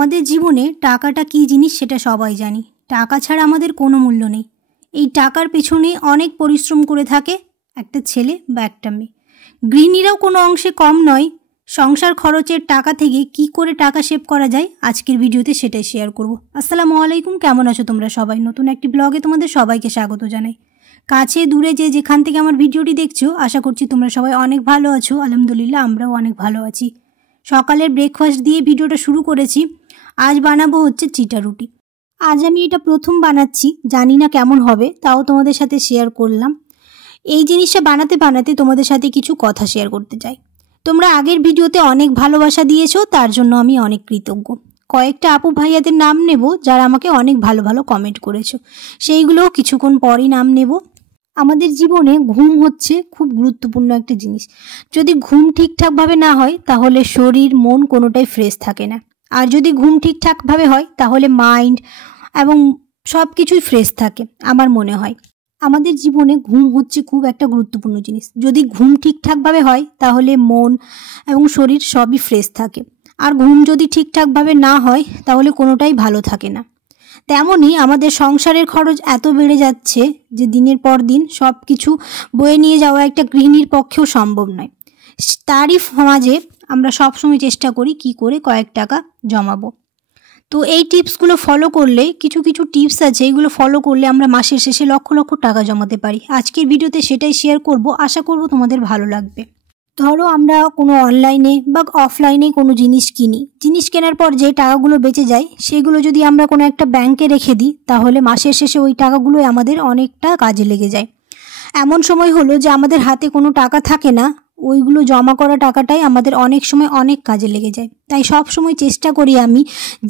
আমাদের জীবনে টাকাটা কী জিনিস সেটা সবাই জানি। টাকা ছাড়া আমাদের কোনো মূল্য নেই। এই টাকার পেছনে অনেক পরিশ্রম করে থাকে একটা ছেলে বা একটা মেয়ে। গৃহিণীরাও কোনো অংশে কম নয়। সংসার খরচের টাকা থেকে কি করে টাকা সেভ করা যায় আজকের ভিডিওতে সেটাই শেয়ার করব। আসসালামু আলাইকুম, কেমন আছো তোমরা সবাই? নতুন একটি ব্লগে তোমাদের সবাইকে স্বাগত জানাই। কাছে দূরে যে যেখান থেকে আমার ভিডিওটি দেখছো, আশা করছি তোমরা সবাই অনেক ভালো আছো। আলহামদুলিল্লাহ, আমরাও অনেক ভালো আছি। সকালের ব্রেকফাস্ট দিয়ে ভিডিওটা শুরু করেছি। আজ বানাবো হচ্ছে চিটা রুটি। আজ আমি এটা প্রথম বানাচ্ছি, জানি না কেমন হবে, তাও তোমাদের সাথে শেয়ার করলাম। এই জিনিসটা বানাতে বানাতে তোমাদের সাথে কিছু কথা শেয়ার করতে চাই। তোমরা আগের ভিডিওতে অনেক ভালোবাসা দিয়েছো, তার জন্য আমি অনেক কৃতজ্ঞ। কয়েকটা আপু ভাইয়াদের নাম নেব যারা আমাকে অনেক ভালো ভালো কমেন্ট করেছো, সেইগুলোও কিছুক্ষণ পরই নাম নেব। আমাদের জীবনে ঘুম হচ্ছে খুব গুরুত্বপূর্ণ একটা জিনিস। যদি ঘুম ঠিকঠাকভাবে না হয় তাহলে শরীর মন কোনোটাই ফ্রেশ থাকে না। আর যদি ঘুম ঠিকঠাকভাবে হয় তাহলে মাইন্ড এবং সব কিছুই ফ্রেশ থাকে আমার মনে হয়। আমাদের জীবনে ঘুম হচ্ছে খুব একটা গুরুত্বপূর্ণ জিনিস। যদি ঘুম ঠিকঠাকভাবে হয় তাহলে মন এবং শরীর সবই ফ্রেশ থাকে। আর ঘুম যদি ঠিকঠাকভাবে না হয় তাহলে কোনোটাই ভালো থাকে না। তেমনই আমাদের সংসারের খরচ এত বেড়ে যাচ্ছে যে দিনের পর দিন সব কিছু বয়ে নিয়ে যাওয়া একটা গৃহিণীর পক্ষেও সম্ভব নয়। তারই মাঝে আমরা সবসময় চেষ্টা করি কি করে কয়েক টাকা জমাবো। তো এই টিপসগুলো ফলো করলে, কিছু কিছু টিপস আছে, এইগুলো ফলো করলে আমরা মাসের শেষে লক্ষ লক্ষ টাকা জমাতে পারি। আজকের ভিডিওতে সেটাই শেয়ার করব, আশা করব তোমাদের ভালো লাগবে। ধরো আমরা কোনো অনলাইনে বা অফলাইনে কোনো জিনিস কিনি, জিনিস কেনার পর যে টাকাগুলো বেঁচে যায় সেগুলো যদি আমরা কোনো একটা ব্যাংকে রেখে দিই তাহলে মাসের শেষে ওই টাকাগুলোই আমাদের অনেকটা কাজে লেগে যায়। এমন সময় হলো যে আমাদের হাতে কোনো টাকা থাকে না, ওইগুলো জমা করা টাকাটাই আমাদের অনেক সময় অনেক কাজে লেগে যায়। তাই সব সময় চেষ্টা করি আমি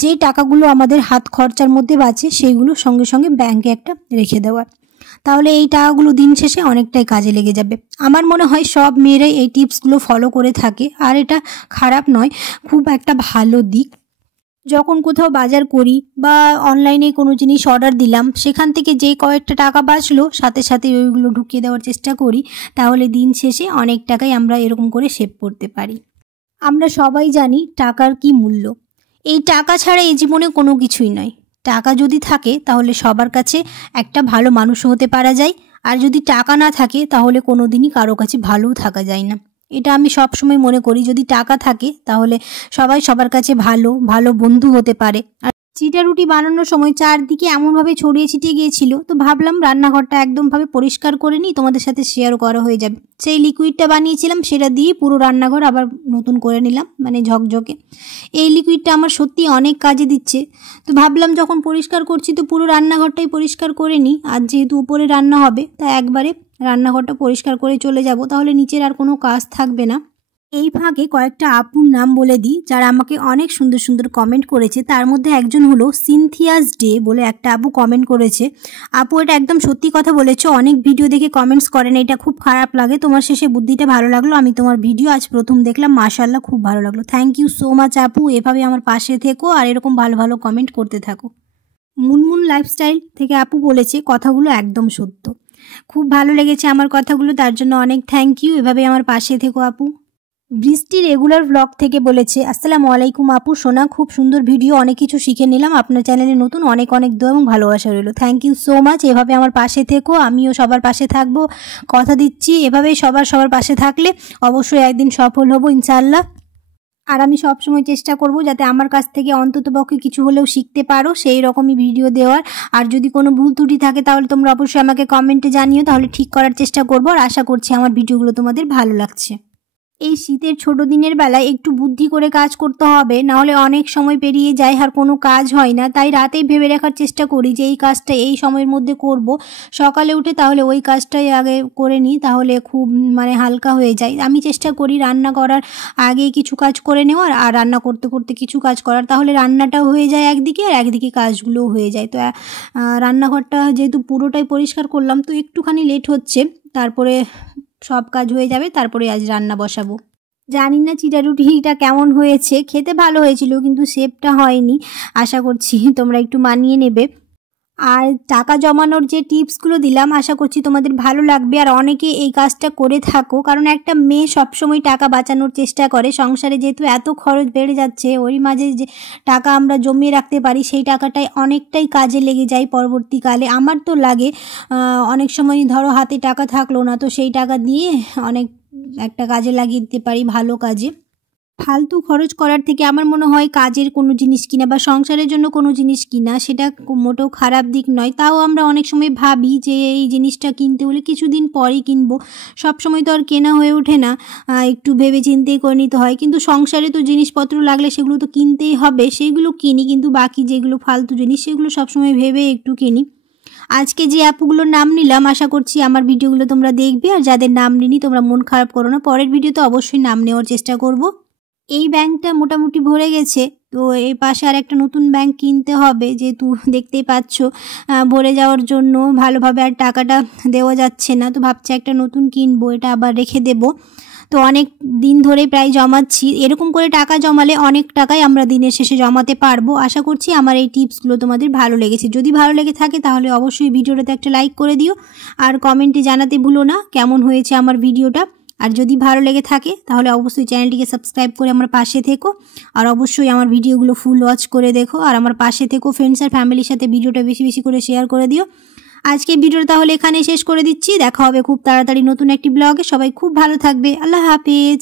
যে টাকাগুলো আমাদের হাত খরচার মধ্যে বাঁচে সেইগুলো সঙ্গে সঙ্গে ব্যাংকে একটা রেখে দেওয়ার। তাহলে এই টাকাগুলো দিন শেষে অনেকটাই কাজে লেগে যাবে। আমার মনে হয় সব মেয়েরাই এই টিপসগুলো ফলো করে থাকে, আর এটা খারাপ নয়, খুব একটা ভালো দিক। যখন কোথাও বাজার করি বা অনলাইনে কোনো জিনিস অর্ডার দিলাম, সেখান থেকে যে কয়েকটা টাকা বাঁচলো সাথে সাথে ওইগুলো ঢুকিয়ে দেওয়ার চেষ্টা করি, তাহলে দিন শেষে অনেক টাকাই আমরা এরকম করে সেভ করতে পারি। আমরা সবাই জানি টাকার কি মূল্য। এই টাকা ছাড়া এই জীবনে কোনো কিছুই নয়। টাকা যদি থাকে তাহলে সবার কাছে একটা ভালো মানুষ হতে পারা যায়, আর যদি টাকা না থাকে তাহলে কোনো দিনই কারো কাছে ভালোও থাকা যায় না। এটা আমি সব সময় মনে করি, যদি টাকা থাকে তাহলে সবাই সবার কাছে ভালো ভালো বন্ধু হতে পারে। আর চিটা রুটি বানানোর সময় চারদিকে এমনভাবে ছড়িয়ে ছিটিয়ে গিয়েছিল, তো ভাবলাম রান্নাঘরটা একদমভাবে পরিষ্কার করে নিই, তোমাদের সাথে শেয়ারও করা হয়ে যাবে। সেই লিকুইডটা বানিয়েছিলাম, সেটা দিয়ে পুরো রান্নাঘর আবার নতুন করে নিলাম, মানে ঝকঝকে। এই লিকুইডটা আমার সত্যি অনেক কাজে দিচ্ছে। তো ভাবলাম যখন পরিষ্কার করছি তো পুরো রান্নাঘরটাই পরিষ্কার করে নিই। আর যেহেতু উপরে রান্না হবে তাই একবারে রান্নাঘরটা পরিষ্কার করে চলে যাব, তাহলে নিচের আর কোনো কাজ থাকবে না। এই ফাঁকে কয়েকটা আপুর নাম বলে দিই যারা আমাকে অনেক সুন্দর সুন্দর কমেন্ট করেছে। তার মধ্যে একজন হলো সিনথিয়াস ডে বলে একটা আপু কমেন্ট করেছে। আপু এটা একদম সত্যি কথা বলেছো, অনেক ভিডিও দেখে কমেন্টস করেন, এটা খুব খারাপ লাগে, তোমার শেষে বুদ্ধিটা ভালো লাগলো। আমি তোমার ভিডিও আজ প্রথম দেখলাম, মাশাআল্লাহ খুব ভালো লাগলো। থ্যাংক ইউ সো মাচ আপু, এভাবে আমার পাশে থেকো আর এরকম ভালো ভালো কমেন্ট করতে থাকো। মুনমুন লাইফস্টাইল থেকে আপু বলেছে কথাগুলো একদম সত্য, খুব ভালো লেগেছে আমার কথাগুলো, তার জন্য অনেক থ্যাংক ইউ, এভাবে আমার পাশে থেকো আপু। বৃষ্টি রেগুলার ব্লগ থেকে বলেছে, আসসালামু আলাইকুম আপু সোনা, খুব সুন্দর ভিডিও, অনেক কিছু শিখে নিলাম, আপনার চ্যানেলে নতুন, অনেক অনেক দোয়া এবং ভালোবাসা রইল। থ্যাংক ইউ সো মাচ, এভাবে আমার পাশে থেকো, আমিও সবার পাশে থাকবো, কথা দিচ্ছি। এভাবেই সবার পাশে থাকলে অবশ্যই একদিন সফল হব ইনশাআল্লাহ। আর আমি সবসময় চেষ্টা করব যাতে আমার কাছ থেকে অন্ততপক্ষে কিছু হলেও শিখতে পারো, সেই রকমই ভিডিও দেওয়ার। আর যদি কোনো ভুল ত্রুটি থাকে তাহলে তোমরা অবশ্যই আমাকে কমেন্টে জানিও, তাহলে ঠিক করার চেষ্টা করব। আর আশা করছি আমার ভিডিওগুলো তোমাদের ভালো লাগছে। এই শীতের ছোট দিনের বেলায় একটু বুদ্ধি করে কাজ করতে হবে, নাহলে অনেক সময় পেরিয়ে যায় আর কোনো কাজ হয় না। তাই রাতেই ভেবে রাখার চেষ্টা করি যে এই কাজটা এই সময়ের মধ্যে করব, সকালে উঠে তাহলে ওই কাজটাই আগে করে নিই, তাহলে খুব হালকা হয়ে যায়। আমি চেষ্টা করি রান্না করার আগে কিছু কাজ করে নেওয়ার, আর রান্না করতে করতে কিছু কাজ করার, তাহলে রান্নাটাও হয়ে যায় একদিকে আর একদিকে কাজগুলোও হয়ে যায়। তো রান্নাঘরটা যেহেতু পুরোটাই পরিষ্কার করলাম, তো একটুখানি লেট হচ্ছে, তারপরে সব কাজ হয়ে যাবে, তারপরে আজ রান্না বসাবো। জানি না চিটা রুটিটা কেমন হয়েছে, খেতে ভালো হয়েছিল কিন্তু শেপটা হয়নি, আশা করছি তোমরা একটু মানিয়ে নেবে। আর টাকা জমানোর যে টিপসগুলো দিলাম আশা করছি তোমাদের ভালো লাগবে। আর অনেকে এই কাজটা করে থাকো, কারণ একটা মেয়ে সবসময় টাকা বাঁচানোর চেষ্টা করে। সংসারে যেহেতু এত খরচ বেড়ে যাচ্ছে, ওই মাঝে যে টাকা আমরা জমিয়ে রাখতে পারি সেই টাকাটাই অনেকটাই কাজে লেগে যায় পরবর্তীকালে। আমার তো লাগে অনেক সময় ধরো হাতে টাকা থাকলো না, তো সেই টাকা দিয়ে অনেক একটা কাজে লাগিয়ে দিতে পারি, ভালো কাজে। ফালতু খরচ করার থেকে আমার মনে হয় কাজের কোনো জিনিস কিনা বা সংসারের জন্য কোনো জিনিস কিনা সেটা মোটেও খারাপ দিক নয়। তাও আমরা অনেক সময় ভাবি যে এই জিনিসটা কিনতে হলে কিছুদিন পরেই কিনবো, সব সময় তো আর কেনা হয়ে ওঠে না, একটু ভেবে চিন্তেই করে নিতে হয়। কিন্তু সংসারে তো জিনিসপত্র লাগলে সেগুলো তো কিনতেই হবে, সেগুলো কিনি। কিন্তু বাকি যেগুলো ফালতু জিনিস সেগুলো সবসময় ভেবে একটু কিনি। আজকে যে অ্যাপগুলোর নাম নিলাম আশা করছি আমার ভিডিওগুলো তোমরা দেখবে, আর যাদের নাম নিনি তোমরা মন খারাপ করো না, পরের ভিডিওতে অবশ্যই নাম নেওয়ার চেষ্টা করব। এই ব্যাংকটা মোটামুটি ভরে গেছে, তো এই পাশে আর একটা নতুন ব্যাংক কিনতে হবে, যেহেতু দেখতেই পাচ্ছ ভরে যাওয়ার জন্য ভালোভাবে আর টাকাটা দেওয়া যাচ্ছে না। তো ভাবছি একটা নতুন কিনবো, এটা আবার রেখে দেব। তো অনেক দিন ধরে প্রায় জমাচ্ছি, এরকম করে টাকা জমালে অনেক টাকাই আমরা দিনের শেষে জমাতে পারবো। আশা করছি আমার এই টিপসগুলো তোমাদের ভালো লেগেছে। যদি ভালো লেগে থাকে তাহলে অবশ্যই ভিডিওটাতে একটা লাইক করে দিও, আর কমেন্টে জানাতে ভুলো না কেমন হয়েছে আমার ভিডিওটা। আর যদি ভালো লেগে থাকে তাহলে অবশ্যই চ্যানেলটিকে সাবস্ক্রাইব করে আমার পাশে থেকো, আর অবশ্যই আমার ভিডিওগুলো ফুল ওয়াচ করে দেখো, আর আমার পাশে থেকো। ফ্রেন্ডস আর ফ্যামিলির সাথে ভিডিওটা বেশি বেশি করে শেয়ার করে দিও। আজকে ভিডিওটা তাহলে এখানে শেষ করে দিচ্ছি, দেখা হবে খুব তাড়াতাড়ি নতুন একটি ব্লগে। সবাই খুব ভালো থাকবে, আল্লাহ হাফেজ।